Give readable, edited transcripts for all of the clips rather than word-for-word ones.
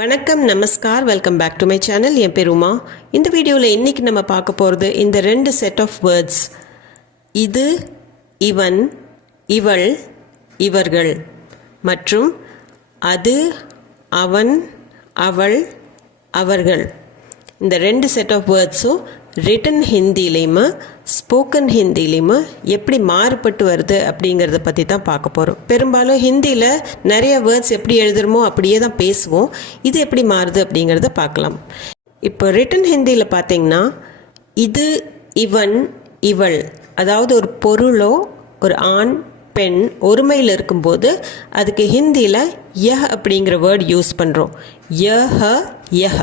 வணக்கம், நமஸ்கார், welcome back to my channel. என் பேர் உமா. இந்த வீடியோவில் இன்றைக்கி நம்ம பார்க்க போகிறது இந்த ரெண்டு செட் ஆஃப் வேர்ட்ஸ். இது, இவன், இவள், இவர்கள் மற்றும் அது, அவன், அவள், அவர்கள். இந்த ரெண்டு செட் ஆஃப் வேர்ட்ஸும் ரிட்டன் ஹிந்திலையுமே ஸ்போக்கன் ஹிந்திலையுமே எப்படி மாறுபட்டு வருது அப்படிங்கிறத பற்றி தான் பார்க்க போகிறோம். பெரும்பாலும் ஹிந்தியில் நிறைய வேர்ட்ஸ் எப்படி எழுதுகிறோமோ அப்படியே தான் பேசுவோம். இது எப்படி மாறுது அப்படிங்கிறத பார்க்கலாம். இப்போ ரிட்டன் ஹிந்தியில் பார்த்தீங்கன்னா இது, இவன், இவள், அதாவது ஒரு பொருளோ ஒரு ஆண் பெண் ஒருமையில் இருக்கும்போது அதுக்கு ஹிந்தியில் யஹ் அப்படிங்கிற வேர்டு யூஸ் பண்ணுறோம். யஹ யஹ.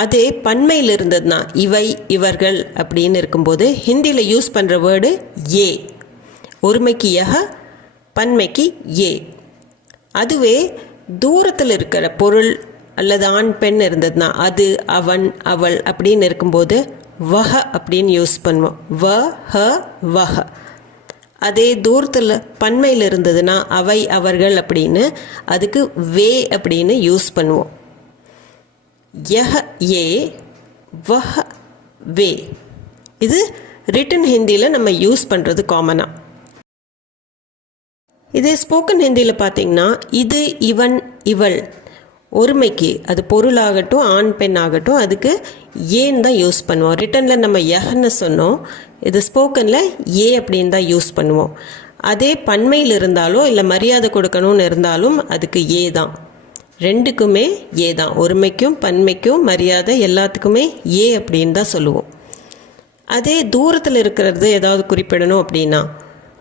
அதே பன்மையில் இருந்ததுன்னா இவை, இவர்கள் அப்படின்னு இருக்கும்போது ஹிந்தியில் யூஸ் பண்ணுற வேர்டு ஏ. ஒருமைக்கு யஹ, பன்மைக்கு ஏ. அதுவே தூரத்தில் இருக்கிற பொருள் அல்லது ஆண் பெண் இருந்ததுன்னா அது, அவன், அவள் அப்படின்னு இருக்கும்போது வஹ அப்படின்னு யூஸ் பண்ணுவோம். வ ஹ வஹ. அதே தூரத்தில் பன்மையில் இருந்ததுன்னா அவை, அவர்கள் அப்படின்னு அதுக்கு வே அப்படின்னு யூஸ் பண்ணுவோம். யஹ ஏ, வஹ வே. இது ரிட்டன் ஹிந்தியில் நம்ம யூஸ் பண்ணுறது காமனாக. இதே ஸ்போக்கன் ஹிந்தியில் பார்த்தீங்கன்னா இது, இவன், இவள் ஒருமைக்கு அது பொருளாகட்டும் ஆண் பெண் ஆகட்டும் அதுக்கு ஏன்னு தான் யூஸ் பண்ணுவோம். ரிட்டனில் நம்ம யஹன்னு சொன்னோம், இது ஸ்போக்கனில் ஏ அப்படின்னு தான் யூஸ் பண்ணுவோம். அதே பன்மையில் இருந்தாலும் இல்லை மரியாதை கொடுக்கணும்னு இருந்தாலும் அதுக்கு ஏ தான். ரெண்டுக்குமே ஏ தான். ஒருமைக்கும் பன்மைக்கும் மரியாதை எல்லாத்துக்குமே ஏ அப்படின்னு தான் சொல்லுவோம். அதே தூரத்தில் இருக்கிறது ஏதாவது குறிப்பிடணும் அப்படின்னா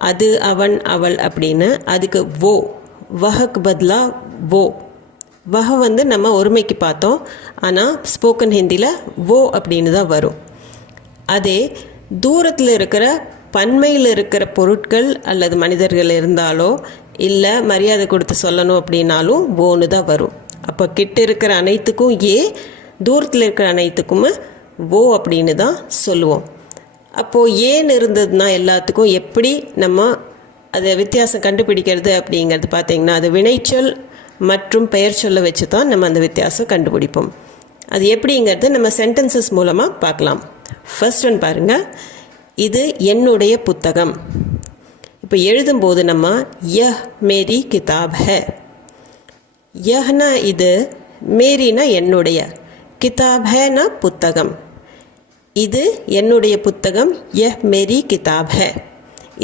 அது, அவன், அவள் அப்படின்னு அதுக்கு வோ. வஹக்கு பதிலாக வோ. வஹ நம்ம ஒருமைக்கு பார்த்தோம், ஆனால் ஸ்போக்கன் ஹிந்தியில் வோ அப்படின்னு தான் வரும். அதே தூரத்தில் இருக்கிற பன்மையில் இருக்கிற பொருட்கள் அல்லது மனிதர்கள் இருந்தாலோ இல்லை மரியாதை கொடுத்து சொல்லணும் அப்படின்னாலும் ஓன்னு தான் வரும். அப்போ கிட்ட இருக்கிற அனைத்துக்கும் ஏ, தூரத்தில் இருக்கிற அனைத்துக்குமே ஓ அப்படின்னு தான் சொல்லுவோம். அப்போது ஏன்னு இருந்ததுன்னா எல்லாத்துக்கும் எப்படி நம்ம அதை வித்தியாசம் கண்டுபிடிக்கிறது அப்படிங்கிறது பார்த்திங்கன்னா அது வினைச்சொல் மற்றும் பெயர் சொல்ல வச்சு தான் நம்ம அந்த வித்தியாசம் கண்டுபிடிப்போம். அது எப்படிங்கிறது நம்ம சென்டென்சஸ் மூலமாக பார்க்கலாம். ஃபர்ஸ்ட் ஒன் பாருங்கள். இது என்னுடைய புத்தகம். இப்போ எழுதும்போது நம்ம யஹ் மேரி கிதாப் ஹை. யஹ்னா இது, மேரினா என்னுடைய, கிதாப் ஹைனா புத்தகம். இது என்னுடைய புத்தகம், யஹ் மேரி கிதாப் ஹை.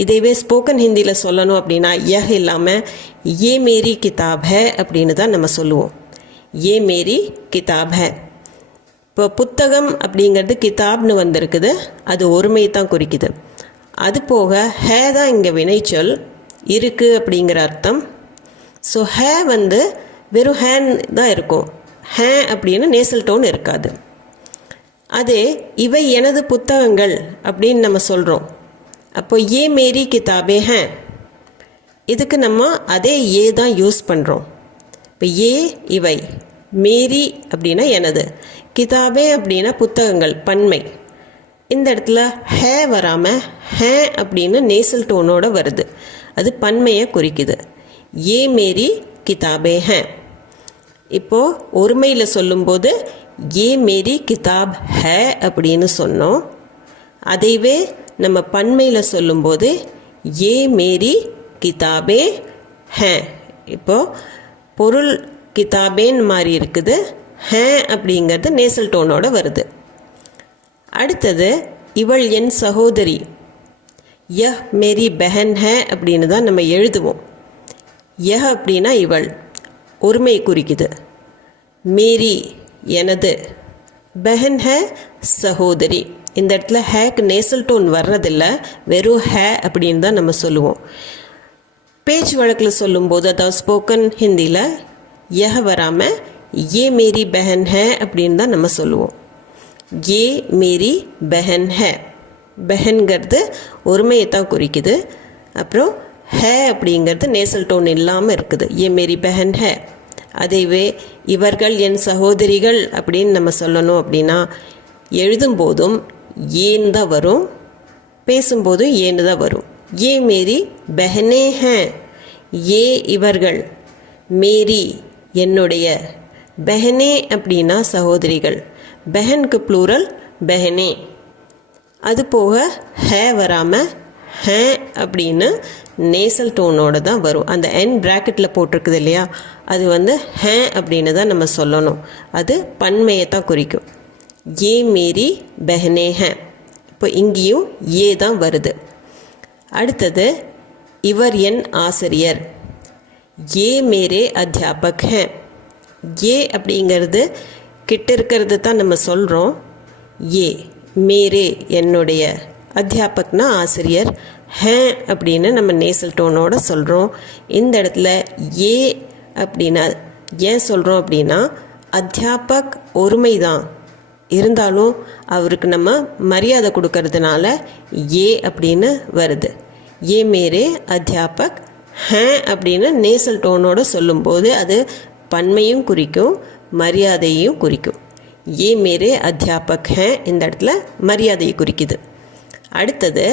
இதைவே ஸ்போக்கன் ஹிந்தியில் சொல்லணும் அப்படின்னா யஹ் இல்லாமல் ஏ மேரி கிதாப் ஹை அப்படின்னு தான் நம்ம சொல்லுவோம். ஏ மேரி கிதாப் ஹை. இப்போ புத்தகம் அப்படிங்கிறது கிதாப்னு வந்திருக்குது, அது ஒருமையை தான் குறிக்குது. அது போக ஹே தான் இங்கே வினைச்சொல், இருக்குது அப்படிங்கிற அர்த்தம். ஸோ ஹே வெறும் ஹேன் தான் இருக்கும். ஹே அப்படின்னு நேசல் டோன் இருக்காது. அதே இவை எனது புத்தகங்கள் அப்படின்னு நம்ம சொல்கிறோம். அப்போ ஏ மேரி கிதாபே ஹே, இதுக்கு நம்ம அதே ஏ தான் யூஸ் பண்ணுறோம். இப்போ ஏ இவை, மேரி அப்படின்னா எனது, கிதாபே அப்படின்னா புத்தகங்கள் பன்மை. இந்த இடத்துல ஹே வராமல் ஹே அப்படின்னு நேசல் டோனோட வருது, அது பன்மையை குறிக்குது. ஏ மேரி கிதாபே ஹே. இப்போது ஒருமையில் சொல்லும்போது ஏ மேரி கிதாப் ஹே அப்படின்னு சொன்னோம். அதைவே நம்ம பன்மையில் சொல்லும்போது ஏ மேரி கிதாபே ஹே. இப்போது பொருள் கிதாபேன்னு மாதிரி இருக்குது, ஹே அப்படிங்கிறது நேசல் டோனோட வருது. அடுத்தது இவள் என் சகோதரி. யஹ் மேரி பெஹன் ஹே அப்படின்னு தான் நம்ம எழுதுவோம். யஹ் அப்படின்னா இவள், ஒருமை குறிக்குது. மேரி எனது, பெஹன் ஹே சகோதரி. இந்த இடத்துல ஹேக்கு நேசல் டோன் வர்றதில்ல, வெறும் ஹே அப்படின்னு தான் நம்ம சொல்லுவோம். பேச்சு வழக்கில் சொல்லும்போது அதாவது ஸ்போக்கன் ஹிந்தியில் யஹ் வராமல் ஏ மேரி பெஹன் ஹே அப்படின்னு தான் நம்ம சொல்லுவோம். ஏ மேரி பெஹன் ஹே. பெஹன்கிறது ஒருமையை தான் குறிக்குது. அப்புறம் ஹே அப்படிங்கிறது நேசல் டோன் இல்லாமல் இருக்குது, ஏ மேரி பெஹன் ஹே. அதேவே இவர்கள் என் சகோதரிகள் அப்படின்னு நம்ம சொல்லணும் அப்படின்னா எழுதும்போதும் ஏன்னு தான் வரும், பேசும்போதும் ஏன்னு தான் வரும். ஏ மேரி பெஹனே ஹே. ஏ இவர்கள், மேரி என்னுடைய, பெஹனே அப்படின்னா சகோதரிகள். பெஹனுக்கு ப்ளூரல் பெஹனே. அது போக ஹே வராமல் ஹே அப்படின்னு நேசல் டோனோடு தான் வரும். அந்த என் ப்ராக்கெட்டில் போட்டிருக்குது இல்லையா, அது வந்து ஹே அப்படின்னு தான் நம்ம சொல்லணும். அது பன்மையை தான் குறிக்கும். ஏ மேரி பெஹனே ஹே. இப்போ இங்கேயும் ஏ தான் வருது. அடுத்தது இவர் என் ஆசிரியர். ஏ மேரே அத்தியாபக் ஹே. ஏ அப்படிங்கிறது கிட்ட இருக்கிறது தான் நம்ம சொல்கிறோம். ஏ மேரே என்னுடைய, அத்தியாபக்னா ஆசிரியர், ஹே அப்படின்னு நம்ம நேசல் டோனோட சொல்கிறோம். இந்த இடத்துல ஏ அப்படின்னா ஏன் சொல்கிறோம் அப்படின்னா, அத்தியாபக் ஒருமை தான் இருந்தாலும் அவருக்கு நம்ம மரியாதை கொடுக்கறதுனால ஏ அப்படின்னு வருது. ஏ மேரே அத்தியாபக் ஹே அப்படின்னு நேசல் டோனோட சொல்லும்போது அது பன்மையும் குறிக்கும் மரியாதையும் குறிக்கும். ஏ மேரே அத்தியாபக் ஹே இந்த இடத்துல மரியாதையை குறிக்குது. அடுத்தது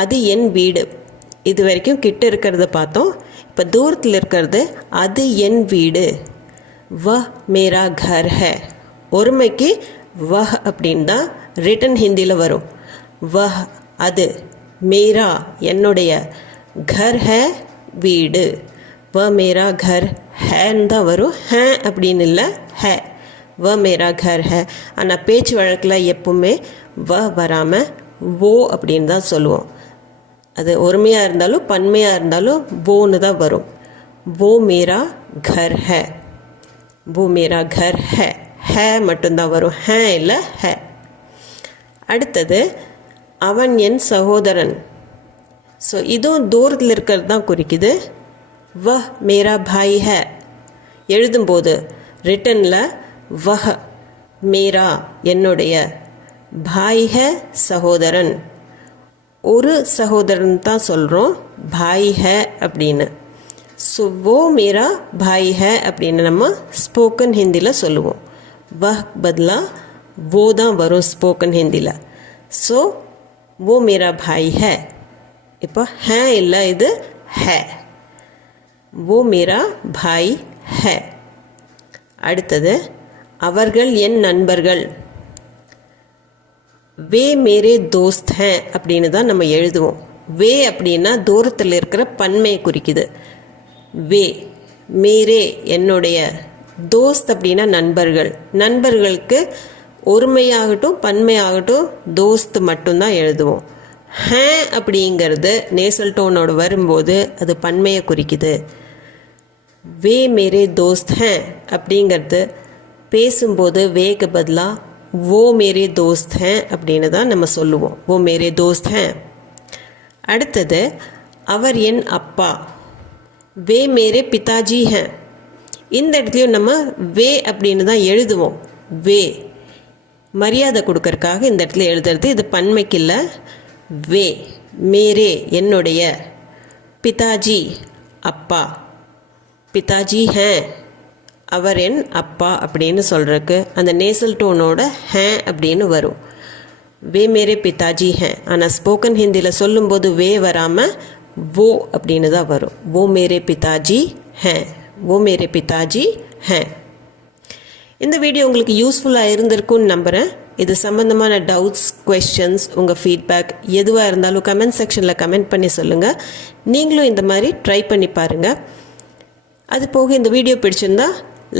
அது என் வீடு. இது வரைக்கும் கிட்ட இருக்கிறத பார்த்தோம். இப்போ தூரத்தில் இருக்கிறது அது என் வீடு. வஹ் மேரா கர் ஹே. ஒருமைக்கு வஹ் அப்படின்னு தான் ரிட்டன் ஹிந்தியில் வரும். வஹ் அது, மேரா என்னுடைய, கர் ஹே வீடு. வ மேரா கர் ஹேன்னு தான் வரும். ஹே அப்படின்னு இல்லை, ஹே. வ மேரா கர் ஹே. ஆனால் பேச்சு வழக்கில் எப்பவுமே வ வராமல் ஓ அப்படின்னு தான் சொல்லுவோம். அது ஒருமையாக இருந்தாலும் பன்மையாக இருந்தாலும் ஓன்னு தான் வரும். ஓ மேரா கர் ஹே. वो मेरा घर है. ஹே மட்டும்தான் வரும், ஹே இல்லை ஹே. அடுத்தது அவன் என் சகோதரன். ஸோ இதுவும் தூரத்தில் இருக்கிறது தான் குறிக்குது. வஹ் மேரா பாய் ஹே. எழுதும்போது ரிட்டனில் வஹ் மேரா என்னுடைய, பாய் ஹே சகோதரன். ஒரு சகோதரன் தான் சொல்கிறோம் பாய் ஹே அப்படின்னு. ஸோ वो मेरा भाई है அப்படின்னு நம்ம ஸ்போக்கன் ஹிந்தியில் சொல்லுவோம். வஹ் பதிலா वो தான் வரும் ஸ்போக்கன் ஹிந்தியில். ஸோ वो मेरा भाई है. இப்போ ஹே இல்லை, இது ஹே. वो मेरा भाई है. அடுத்தது அவர்கள் என் நண்பர்கள். வே மேரே தோஸ்த் ஹே அப்படின்னு தான் நம்ம எழுதுவோம். வே அப்படின்னா தூரத்தில் இருக்கிற பன்மையை குறிக்குது. வே மேரே என்னுடைய, தோஸ்த் அப்படின்னா நண்பர்கள். நண்பர்களுக்கு ஒருமையாகட்டும் பன்மையாகட்டும் தோஸ்த் மட்டும்தான் எழுதுவோம். ஹே அப்படிங்கிறது நேசல் டோனோடு வரும்போது அது பன்மையை குறிக்குது. வே மேரே தோஸ்த் ஹே அப்படிங்கிறது பேசும்போது வேக்கு பதிலாக वो मेरे दोस्त हैं அப்படின்னு தான் நம்ம சொல்லுவோம். वो मेरे दोस्त हैं. அடுத்தது அவர் என் அப்பா. வே மேரே பிதாஜி हैं. இந்த இடத்துலையும் நம்ம வே அப்படின்னு தான் எழுதுவோம். வே மரியாதை கொடுக்கறதுக்காக இந்த இடத்துல எழுதுறது. இது பன்மைக்கு இல்லை. வே மேரே என்னுடைய, பிதாஜி அப்பா, பிதாஜி हैं அவர் என் அப்பா அப்படின்னு சொல்கிறதுக்கு அந்த நேசல் டோனோட ஹே அப்படின்னு வரும். வே மேரே பிதாஜி ஹே. ஆனால் ஸ்போக்கன் ஹிந்தியில் சொல்லும்போது வே வராமல் वो அப்படின்னு தான் வரும். वो मेरे पिताजी हैं. वो मेरे पिताजी हैं. இந்த வீடியோ உங்களுக்கு யூஸ்ஃபுல்லாக இருந்திருக்கும்னு நம்புகிறேன். இது சம்மந்தமான டவுட்ஸ், குவெஸ்சன்ஸ், உங்கள் ஃபீட்பேக் எதுவாக இருந்தாலும் கமெண்ட் செக்ஷனில் கமெண்ட் பண்ணி சொல்லுங்கள். நீங்களும் இந்த மாதிரி ட்ரை பண்ணி பாருங்கள். அது போக இந்த வீடியோ பிடிச்சிருந்தா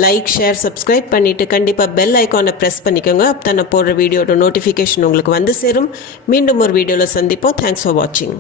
லைக், ஷேர், சப்ஸ்கிரைப் பண்ணிவிட்டு கண்டிப்பாக பெல் ஐக்கானை ப்ரெஸ் பண்ணிக்கோங்க. அப்போ தான் நான் போடுற வீடியோட நோட்டிஃபிகேஷன் உங்களுக்கு வந்து சேரும். மீண்டும் ஒரு வீடியோவில் சந்திப்போம். தேங்க்ஸ் ஃபார் வாட்சிங்.